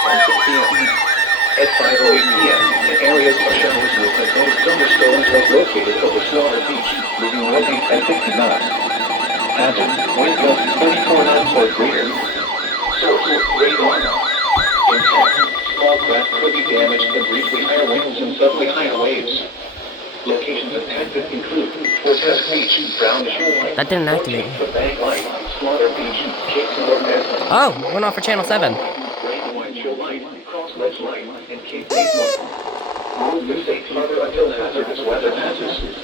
5:06 p.m. At 5:08 p.m., an area of showers with magnetic thunderstorms was located over Slaughter Beach, moving northeast at 60 knots. Hazard, wind gusts 34 knots or greater. Source, radar. Intent, small craft could be damaged and briefly higher winds and suddenly higher waves. Locations affected include Fortesque Beach, Brown Shoreline, That didn't activate. The Bank Line, Slaughter Beach, Jason Lopez. Oh, went off for channel 7. Brandywine Shoreline, Cross Ledge Line, and Cape St. Martin. All new safe harbor until hazardous weather passes.